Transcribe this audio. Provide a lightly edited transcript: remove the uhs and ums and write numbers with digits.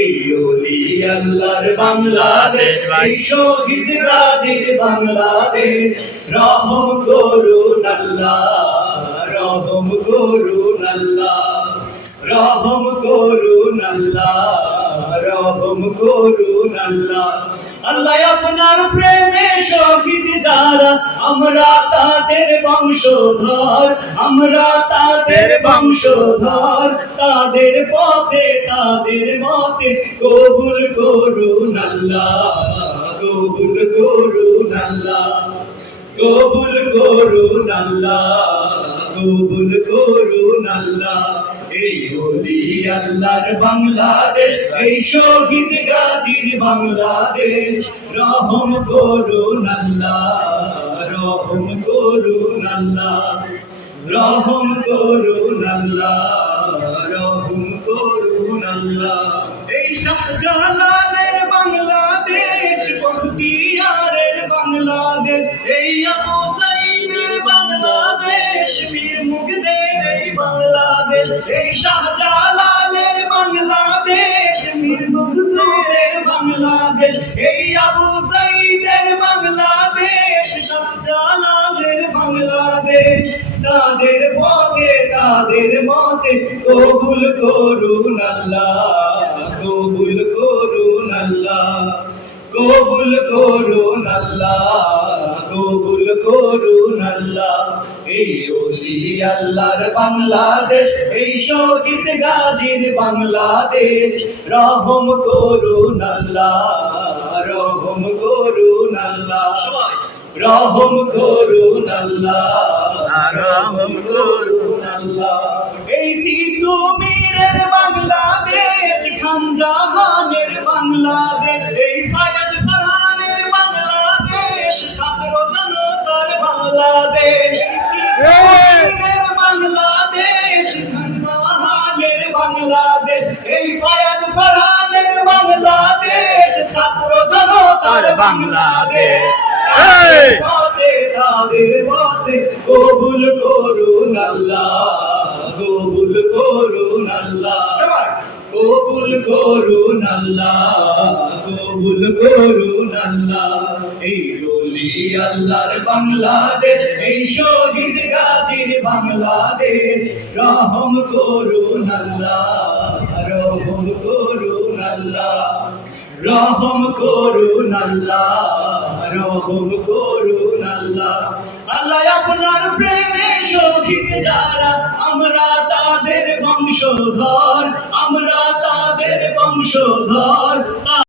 এই ওলি আল্লাহর বাংলাদেশ, এই শহীদ গাজীর বাংলাদেশ। রহম করুন আল্লাহ, রহম করুন আল্লাহ, রহম করুন আল্লাহ, রহম করুন আল্লাহ। আল্লাহ আপনার প্রেমে শহীদ যারা, আমরা তাদের বংশধর, আমরা তাদের বংশধর। তাদের পথে তাদের মতে কবুল করুন আল্লাহ, কবুল করুন আল্লাহ, কবুল করুন আল্লাহ, কবুল করুন আল্লাহ। এই ওলি আল্লাহর বাংলাদেশ, এই শহীদ গাজীর বাংলাদেশ। রহম করুন আল্লাহ, রহম করুন আল্লাহ, রহম করুন আল্লাহ, রহম করুন আল্লাহ। এই শাহজালালের বাংলাদেশ, বখতিয়ারের বাংলাদেশ, এই আবু সাইদের বাংলাদেশ, বীর মুগ্ধের এই বাংলাদেশ। এই শাহজালালের বাংলাদেশ, বীর মুগ্ধের বাংলাদেশ, এই আবু সাইদের বাংলাদেশ, শাহজালালের বাংলাদেশ। তাদের পথে তাদের মতে কবুল করুন আল্লাহ, কবুল করুন আল্লাহ, কবুল করুন আল্লাহ, কবুল করুন আল্লাহ। এই ওলি আল্লাহর বাংলাদেশ, এই শহীদ গাজীর বাংলাদেশ। রহম করুন আল্লাহ, রহম করুন আল্লাহ, রহম করুন আল্লাহ, রহম করুন আল্লাহ। এই তিতুমীরের বাংলাদেশ, খানজাহানের বাংলাদেশ, এই ফায়াজ ফারহানের বাংলাদেশ, ছাত্র জনতার বাংলাদেশ। তিতুমীরের বাংলাদেশ, খানজাহানের বাংলাদেশ, এই ফায়াজ ফারহানের বাংলাদেশ, ছাত্র জনতার বাংলাদেশ। তাদের মতে কবুল করুন আল্লাহ, কবুল করুন আল্লাহ, কবুল করুন আল্লাহ, কবুল করুন আল্লাহ। এই ওলি আল্লাহর বাংলাদেশ, এই শহীদ গাজীর বাংলাদেশ। রহম করুন আল্লাহ, রহম করুন আল্লাহ, রহম করুন আল্লাহ, রহম করুন আল্লাহ। আল্লাহ আপনার প্রেমে শহীদ যারা, আমরা তাদের বংশধর, আমরা তাদের বংশধর।